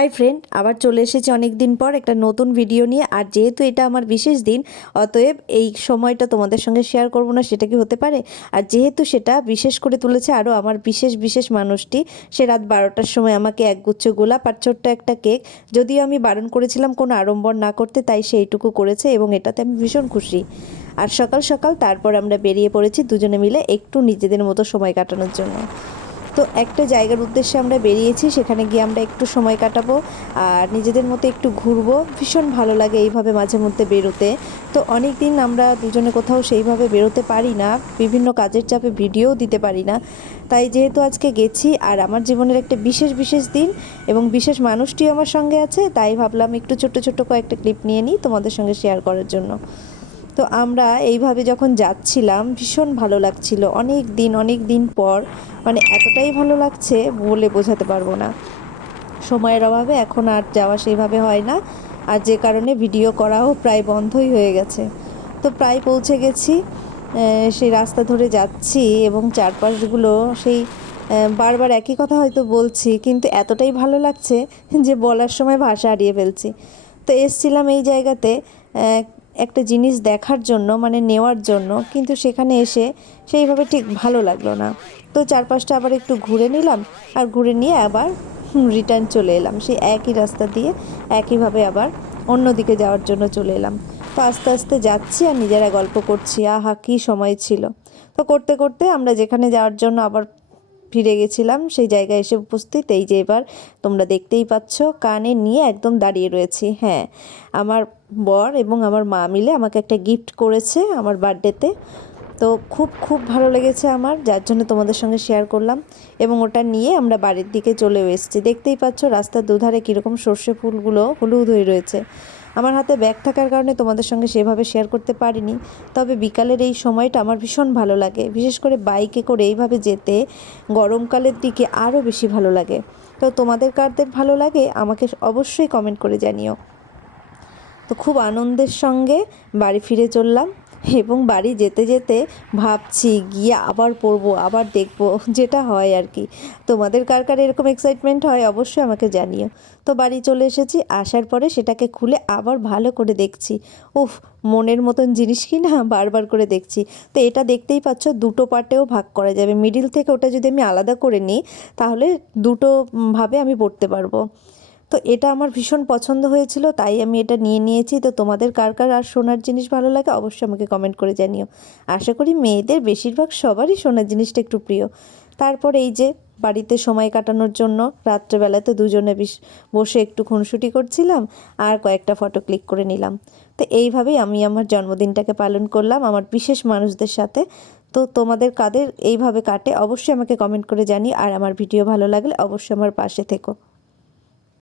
Hi friend, আবার চলে এসেছি অনেক দিন পর একটা নতুন ভিডিও নিয়ে। আর যেহেতু এটা আমার বিশেষ দিন, অতএব এই সময়টা তোমাদের সঙ্গে শেয়ার করব না, সেটা কি হতে পারে? আর যেহেতু সেটা বিশেষ করে তুলেছে আরও আমার বিশেষ বিশেষ মানুষটি, সে রাত বারোটার সময় আমাকে একগুচ্ছ গোলাপ আর ছোট্ট একটা কেক, যদিও আমি বারণ করেছিলাম কোনো আড়ম্বর না করতে, তাই সেইটুকু করেছে এবং এটাতে আমি ভীষণ খুশি। আর সকাল সকাল তারপর আমরা বেরিয়ে পড়েছি দুজনে মিলে একটু নিজেদের মতো সময় কাটানোর জন্য। তো একটা জায়গার উদ্দেশ্যে আমরা বেরিয়েছি, সেখানে গিয়ে আমরা একটু সময় কাটাবো আর নিজেদের মতো একটু ঘুরবো। ভীষণ ভালো লাগে এইভাবে মাঝে মধ্যে বেরোতে। তো অনেক দিন আমরা দুজনে কোথাও সেইভাবে বেরোতে পারি না, বিভিন্ন কাজের চাপে ভিডিও দিতে পারি না। তাই যেহেতু আজকে গেছি আর আমার জীবনের একটা বিশেষ বিশেষ দিন এবং বিশেষ মানুষটিও আমার সঙ্গে আছে, তাই ভাবলাম একটু ছোট্ট ছোট্ট কয়েকটা ক্লিপ নিয়ে নিই তোমাদের সঙ্গে শেয়ার করার জন্য। তো আমরা এইভাবে যখন যাচ্ছিলাম, ভীষণ ভালো লাগছিল। অনেক দিন অনেক দিন পর মানে এতটাই ভালো লাগছে বলে বোঝাতে পারব না। সময়ের অভাবে এখন আর যাওয়া সেইভাবে হয় না। আর যে কারণে ভিডিও করাও প্রায় বন্ধই হয়ে গেছে। তো প্রায় পৌঁছে গেছি সেই রাস্তা ধরে যাচ্ছি এবং চারপাশগুলো সেই বারবার একই কথা হয়তো বলছি, কিন্তু এতটাই ভালো লাগছে যে বলার সময় ভাষা হারিয়ে ফেলছি। তো এসছিলাম এই জায়গাতে একটা জিনিস দেখার জন্য মানে নেওয়ার জন্য, কিন্তু সেখানে এসে সেইভাবে ঠিক ভালো লাগল না। তো চারপাশটা আবার একটু ঘুরে নিলাম আর ঘুরে নিয়ে আবার রিটার্ন চলে এলাম। সেই একই রাস্তা দিয়ে একইভাবে আবার অন্যদিকে যাওয়ার জন্য চলে এলাম। তো আস্তে আস্তে যাচ্ছি আর নিজেরা গল্প করছি, আহা, কী সময় ছিল। তো করতে করতে আমরা যেখানে যাওয়ার জন্য আবার ফিরে গেছিলাম, সেই জায়গায় এসে উপস্থিত। এই যে এবার তোমরা দেখতেই পাচ্ছ, কানে নিয়ে একদম দাঁড়িয়ে রয়েছি। হ্যাঁ আমার বর এবং আমার মা মিলে আমাকে একটা গিফট করেছে আমার বার্থডেতে তো। খুব খুব ভালো লেগেছে আমার, যার জন্য তোমাদের সঙ্গে শেয়ার করলাম। এবং ওটা নিয়ে আমরা বাড়ির দিকে চলেও এসেছি। দেখতেই পাচ্ছ রাস্তার দুধারে কীরকম সর্ষে ফুলগুলো হলুদ হয়ে রয়েছে। আমার হাতে ব্যাগ থাকার কারণে তোমাদের সঙ্গে সেভাবে শেয়ার করতে পারিনি। তবে বিকালের এই সময়টা আমার ভীষণ ভালো লাগে। বিশেষ করে বাইকে করে এইভাবে যেতে গরমকালের দিকে আরও বেশি ভালো লাগে। তো তোমাদের কারদের ভালো লাগে, আমাকে অবশ্যই কমেন্ট করে জানিও। তো খুব আনন্দের সঙ্গে বাড়ি ফিরে চললাম। এবং বাড়ি যেতে যেতে ভাবছি, গিয়ে আবার পড়ব, আবার দেখব, যেটা হয় আর কি। তোমাদের কার কার এরকম এক্সাইটমেন্ট হয় অবশ্যই আমাকে জানিও। তো বাড়ি চলে এসেছি, আসার পরে সেটাকে খুলে আবার ভালো করে দেখছি। উফ, মনের মতন জিনিস কি না? বারবার করে দেখছি। তো এটা দেখতেই পাচ্ছ, দুটো পার্টেও ভাগ করা যাবে। মিডিল থেকে ওটা যদি আমি আলাদা করে নিই, তাহলে দুটো ভাবে আমি পড়তে পারব। তো এটা আমার ভীষণ পছন্দ হয়েছিল, তাই আমি এটা নিয়ে নিয়েছি। তো তোমাদের কার কার আর সোনার জিনিস ভালো লাগে অবশ্যই আমাকে কমেন্ট করে জানিও। আশা করি মেয়েদের বেশিরভাগ সবারই সোনার জিনিসটা একটু প্রিয়। তারপর এই যে বাড়িতে সময় কাটানোর জন্য রাত্রেবেলাতে দুজনে বিশ- বসে একটু খুনসুটি করছিলাম আর কয়েকটা ফটো ক্লিক করে নিলাম। তো এইভাবেই আমি আমার জন্মদিনটাকে পালন করলাম আমার বিশেষ মানুষদের সাথে। তো তোমাদের কাদের এইভাবে কাটে অবশ্যই আমাকে কমেন্ট করে জানি আর আমার ভিডিও ভালো লাগলে অবশ্যই আমার পাশে থেকো।